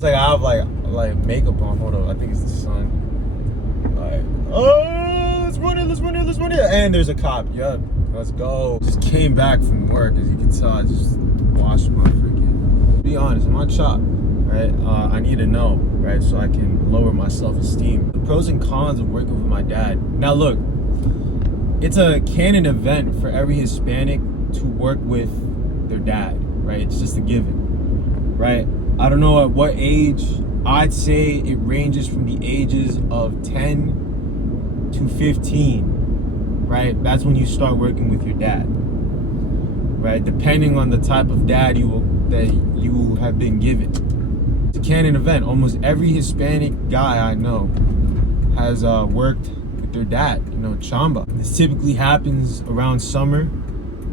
It's like I have like makeup on. Hold up, I think it's the sun. Like, oh, let's run it, let's run it, let's run it. And there's a cop. Yep, let's go. Just came back from work, as you can tell. I just washed my freaking. Be honest, I'm on chop, right? I need to know, right, so I can lower my self-esteem. The pros and cons of working with my dad. Now look, it's a canon event for every Hispanic to work with their dad, right? It's just a given, right? I don't know at what age. I'd say it ranges from the ages of 10 to 15, right? That's when you start working with your dad, right? Depending on the type of dad that you have been given. It's a canon event. Almost every Hispanic guy I know has worked with their dad, chamba. This typically happens around summer.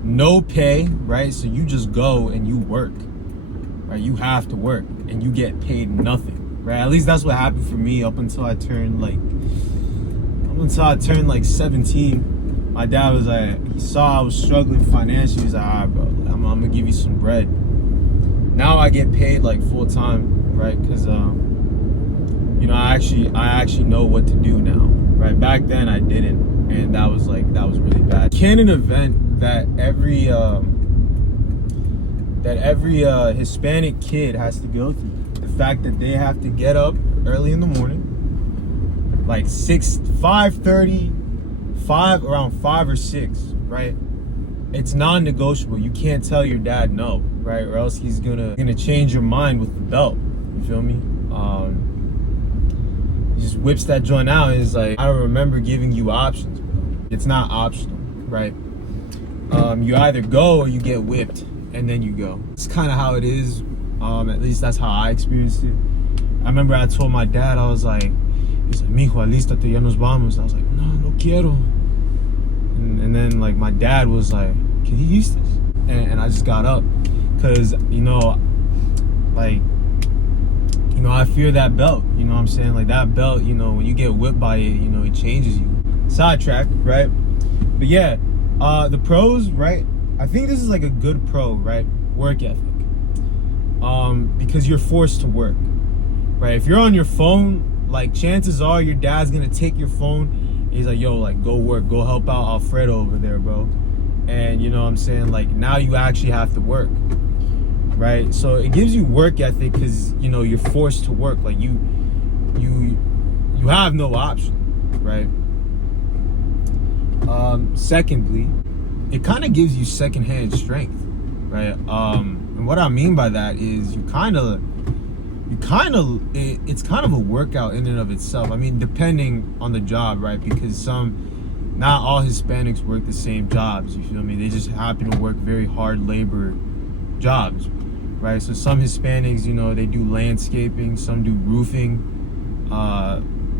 No pay, right? So you just go and you work, right? You have to work and you get paid nothing, right? At least that's what happened for me up until I turned like 17. My dad was like, he saw I was struggling financially. He's like, all right, bro, I'm gonna give you some bread. Now I get paid like full time, right? Because I actually know what to do now, right? Back then I didn't, and that was really bad. Canon event that every Hispanic kid has to go through. The fact that they have to get up early in the morning, like 5:30, around 5 or 6, right? It's non-negotiable. You can't tell your dad no, right? Or else he's gonna change your mind with the belt. You feel me? He just whips that joint out and is like, I don't remember giving you options, bro. It's not optional, right? You either go or you get whipped, and then you go. It's kind of how it is. At least that's how I experienced it. I remember I told my dad, I was like, he's like, mijo, alístate, ya nos vamos. I was like, no quiero. And then like my dad was like, can you use this? And I just got up, cause I fear that belt. You know what I'm saying? Like that belt, when you get whipped by it, it changes you. Sidetrack, right? But yeah, the pros, right? I think this is like a good pro, right? Work ethic. Because you're forced to work, right? If you're on your phone, like chances are your dad's gonna take your phone. He's like, yo, like go work, go help out Alfredo over there, bro. And you know what I'm saying? Like now you actually have to work, right? So it gives you work ethic because you're forced to work. Like you have no option, right? Secondly, it kind of gives you secondhand strength, right? And what I mean by that is it's kind of a workout in and of itself. I mean, depending on the job, right? Because not all Hispanics work the same jobs, you feel me? They just happen to work very hard labor jobs, right? So some Hispanics, they do landscaping, some do roofing,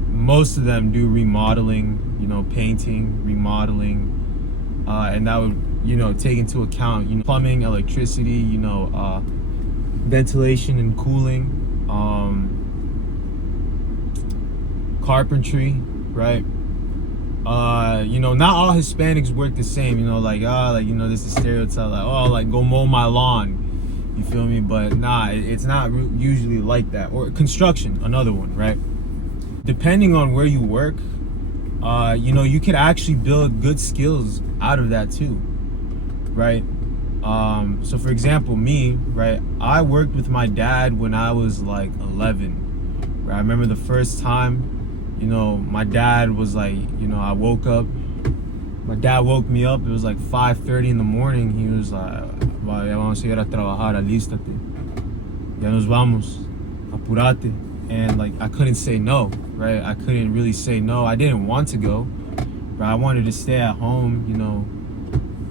most of them do remodeling, painting, remodeling, and that would, take into account, plumbing, electricity, ventilation and cooling, carpentry, right? Not all Hispanics work the same, this is stereotype, like go mow my lawn, you feel me? But nah, it's not usually like that. Or construction, another one, right? Depending on where you work, you could actually build good skills out of that too, right? So for example, me, right, I worked with my dad when I was like 11, right? I remember the first time, my dad was like, I woke up, my dad woke me up, it was like 5:30 in the morning. He was like, ya vamos a ir a trabajar, alístate, ya nos vamos, apurate. And like I couldn't say no, right? I couldn't really say no. I didn't want to go, but I wanted to stay at home,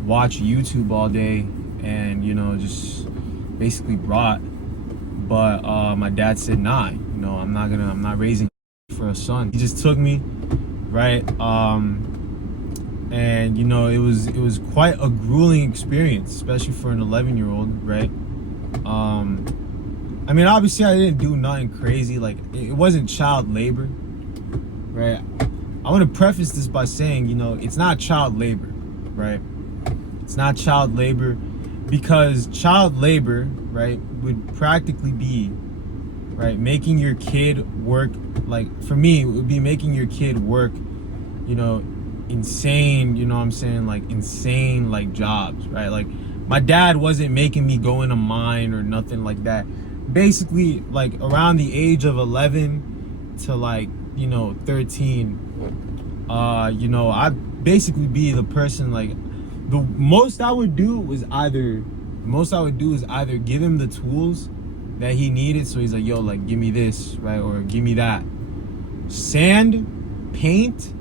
watch YouTube all day and just basically rot. But my dad said, nah, I'm not raising for a son. He just took me, right? And it was quite a grueling experience, especially for an 11-year-old, right? I mean, obviously I didn't do nothing crazy. Like it wasn't child labor, right? I want to preface this by saying, it's not child labor, right? It's not child labor because child labor, right, would practically be right? Making your kid work, like for me, it would be making your kid work, you know, insane, you know what I'm saying, like insane like jobs, right? Like my dad wasn't making me go in a mine or nothing like that. Basically, like around the age of 11 to like, you know, 13, you know, I'd basically be the person, like the most I would do is either give him the tools that he needed. So he's like, yo, like give me this, right? Or give me that. Sand, paint,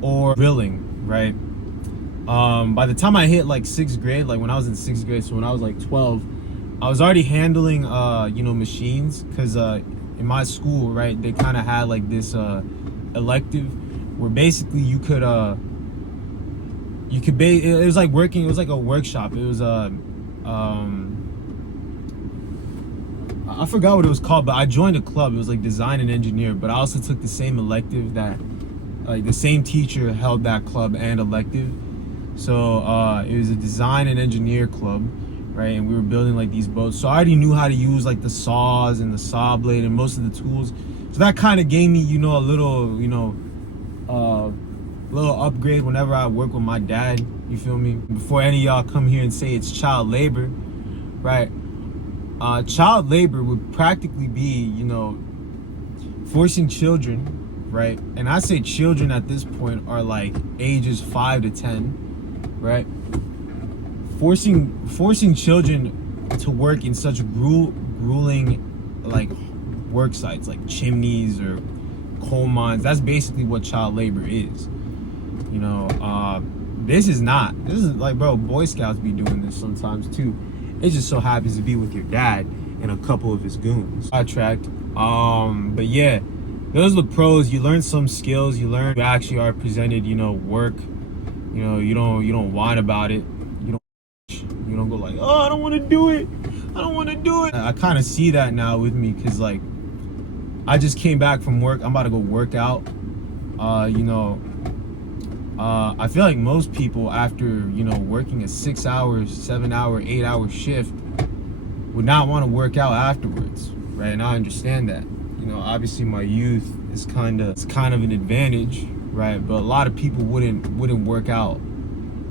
or drilling, right? By the time I hit like 6th grade, like when I was in 6th grade, so when I was like 12, I was already handling you know, machines, because in my school, right, they kind of had like this elective where basically it was like working, it was like a workshop. It was I forgot what it was called, but I joined a club. It was like design and engineer, but I also took the same elective that, like the same teacher held that club and elective. So it was a design and engineer club, right? And we were building like these boats. So I already knew how to use like the saws and the saw blade and most of the tools. So that kind of gave me, you know, a little, you know, little upgrade whenever I work with my dad, you feel me? Before any of y'all come here and say it's child labor, right? Child labor would practically be, you know, forcing children, right? And I say children at this point are like ages 5 to 10, right? Forcing children to work in such grueling like work sites like chimneys or coal mines. That's basically what child labor is. You know, this is like, bro, Boy Scouts be doing this sometimes too. It just so happens to be with your dad and a couple of his goons. Sidetracked. But yeah, those are the pros. You learn some skills. You actually are presented, you know, work. You know, you don't whine about it. You don't go like, oh, I don't want to do it. I don't want to do it. I kind of see that now with me, because like I just came back from work. I'm about to go work out. You know, I feel like most people after, you know, working a 6 hour, 7 hour, 8 hour shift would not want to work out afterwards, right? And I understand that. You know, obviously my youth is kind of an advantage, right? But a lot of people wouldn't work out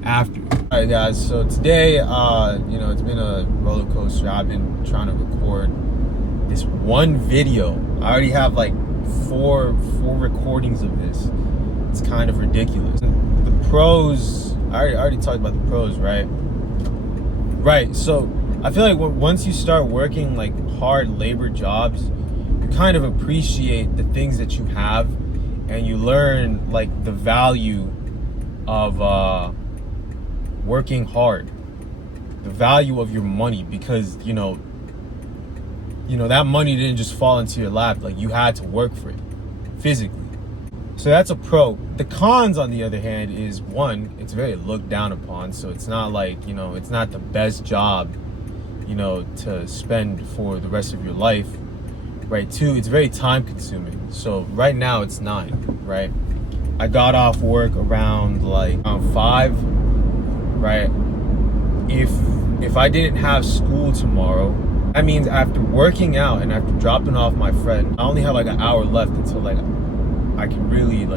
after. All right, guys. So today, you know, it's been a roller coaster. I've been trying to record this one video. I already have like four recordings of this. It's kind of ridiculous. The pros, I already talked about the pros, right? Right. So I feel like once you start working like hard labor jobs, you kind of appreciate the things that you have, and you learn like the value of working hard, the value of your money, because you know that money didn't just fall into your lap. Like, you had to work for it physically. So that's a pro. The cons, on the other hand, is one, it's very looked down upon. So it's not like, you know, it's not the best job, you know, to spend for the rest of your life, right? Two, it's very time consuming. So right now it's 9, right? I got off work around 5, right? If I didn't have school tomorrow, that means after working out and after dropping off my friend, I only have like an hour left until like I can really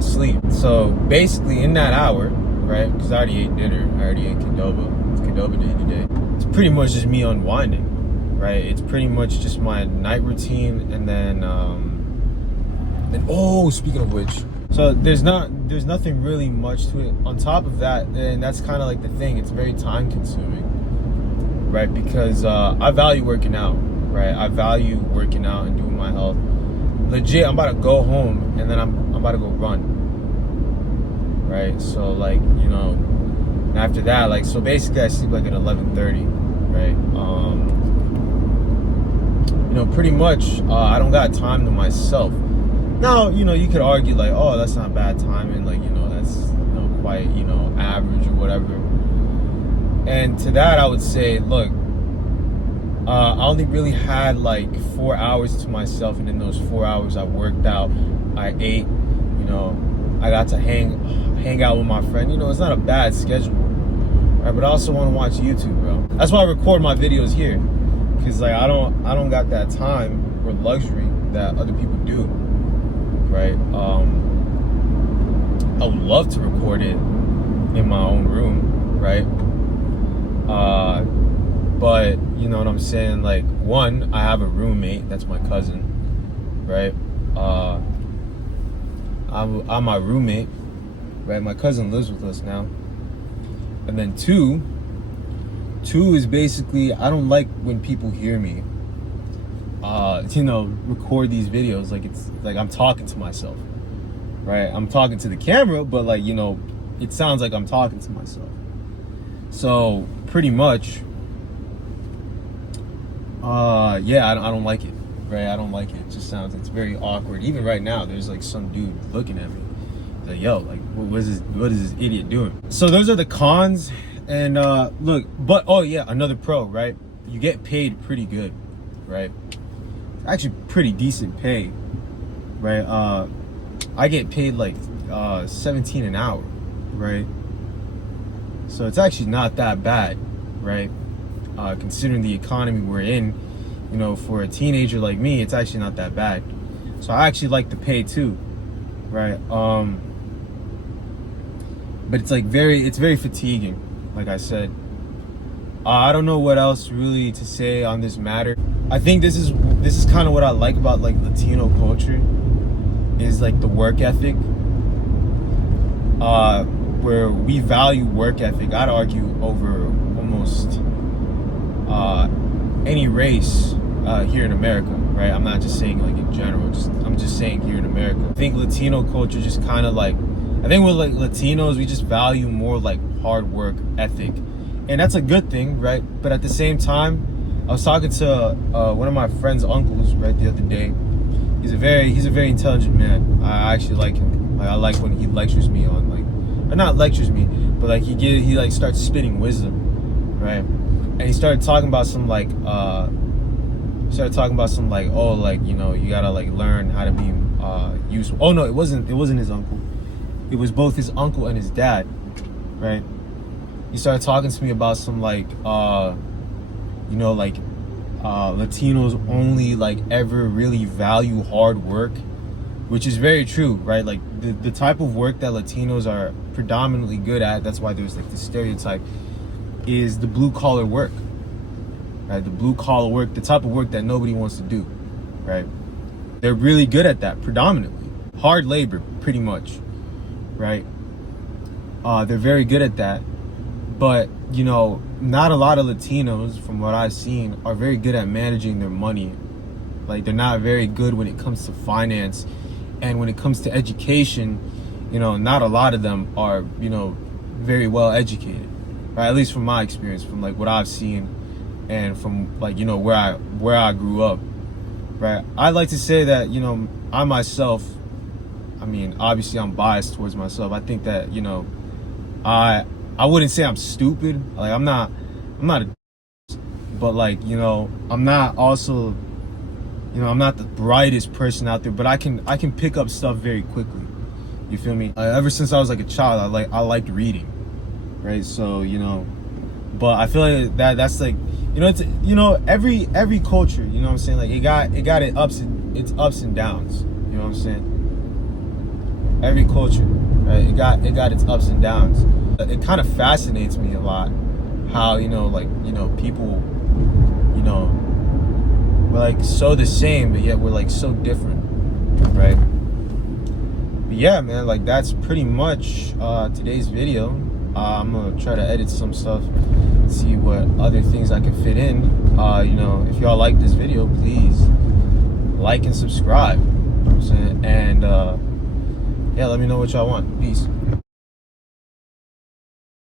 sleep. So basically in that hour, right? Because I already ate dinner, I already ate Qdoba. It's Qdoba day today. It's pretty much just me unwinding, right? It's pretty much just my night routine, and then oh, speaking of which, so there's nothing really much to it. On top of that, and that's kind of like the thing, it's very time consuming, right? Because I value working out, right? I value working out and doing my health. Legit, I'm about to go home and then I'm about to go run, right? So like, you know, after that, like, so basically I sleep like at 11:30, right? You know, pretty much I don't got time to myself. Now, you know, you could argue like, oh, that's not bad timing, like, you know, that's, you know, quite, you know, average or whatever. And to that I would say, look, I only really had like 4 hours to myself, and in those 4 hours I worked out, I ate, you know, I got to hang out with my friend. You know, it's not a bad schedule, right? But I also want to watch YouTube, bro. That's why I record my videos here, because like I don't got that time or luxury that other people do, right? I would love to record it in my own room, right? But you know what I'm saying? Like, one, I have a roommate, that's my cousin, right? I'm my roommate, right? My cousin lives with us now. And then two is basically, I don't like when people hear me, you know, record these videos like it's like I'm talking to myself, right? I'm talking to the camera, but like, you know, it sounds like I'm talking to myself. So pretty much, yeah, I don't like it, right? I don't like it. It just sounds, it's very awkward. Even right now, there's like some dude looking at me. Like, yo, like, what is this idiot doing? So those are the cons. And look, but oh yeah, another pro, right? You get paid pretty good, right? Actually, pretty decent pay, right? I get paid like 17 an hour, right? So it's actually not that bad, right? Considering the economy we're in, you know, for a teenager like me, it's actually not that bad. So I actually like the pay too, right? But it's like it's very fatiguing, like I said. I don't know what else really to say on this matter. I think this is kind of what I like about like Latino culture, is like the work ethic, where we value work ethic, I'd argue, over almost any race here in America, right? I'm not just saying like in general, I'm just saying here in America. I think Latino culture just kind of like, I think with like Latinos, we just value more like hard work ethic, and that's a good thing, right? But at the same time, I was talking to one of my friend's uncles, right, the other day. He's a very intelligent man. I actually like him. Like, I like when he lectures me on like, or not lectures me, but like he like starts spitting wisdom, right? And he started talking about some like oh, like, you know, you gotta like learn how to be useful. Oh no, it wasn't his uncle. It was both his uncle and his dad, right? He started talking to me about some like you know, like Latinos only like ever really value hard work, which is very true, right? Like the type of work that Latinos are predominantly good at, that's why there's like this stereotype, is the blue collar work, right? The blue collar work, the type of work that nobody wants to do, right? They're really good at that, predominantly. Hard labor, pretty much, right? They're very good at that. But, you know, not a lot of Latinos, from what I've seen, are very good at managing their money. Like, they're not very good when it comes to finance. And when it comes to education, you know, not a lot of them are, you know, very well educated. Right? At least from my experience, from like what I've seen, and from like, you know, where I grew up. Right? I like to say that, you know, I myself, I mean, obviously I'm biased towards myself. I think that, you know, I wouldn't say I'm stupid. Like, I'm not a, but like, you know, I'm not also, you know, I'm not the brightest person out there, but I can pick up stuff very quickly. You feel me? Ever since I was like a child, I liked reading, right? So, you know, but I feel like that's like, you know, it's, you know, every culture, you know what I'm saying? Like, it got its ups and downs. You know what I'm saying? Every culture, right? It got its ups and downs. It kind of fascinates me a lot how, you know, like, you know, people, you know, we're like so the same, but yet we're like so different, right? But yeah, man, like that's pretty much today's video. I'm gonna try to edit some stuff, see what other things I can fit in. You know, if y'all like this video, please like and subscribe. You know what I'm saying? And yeah, let me know what y'all want. Peace.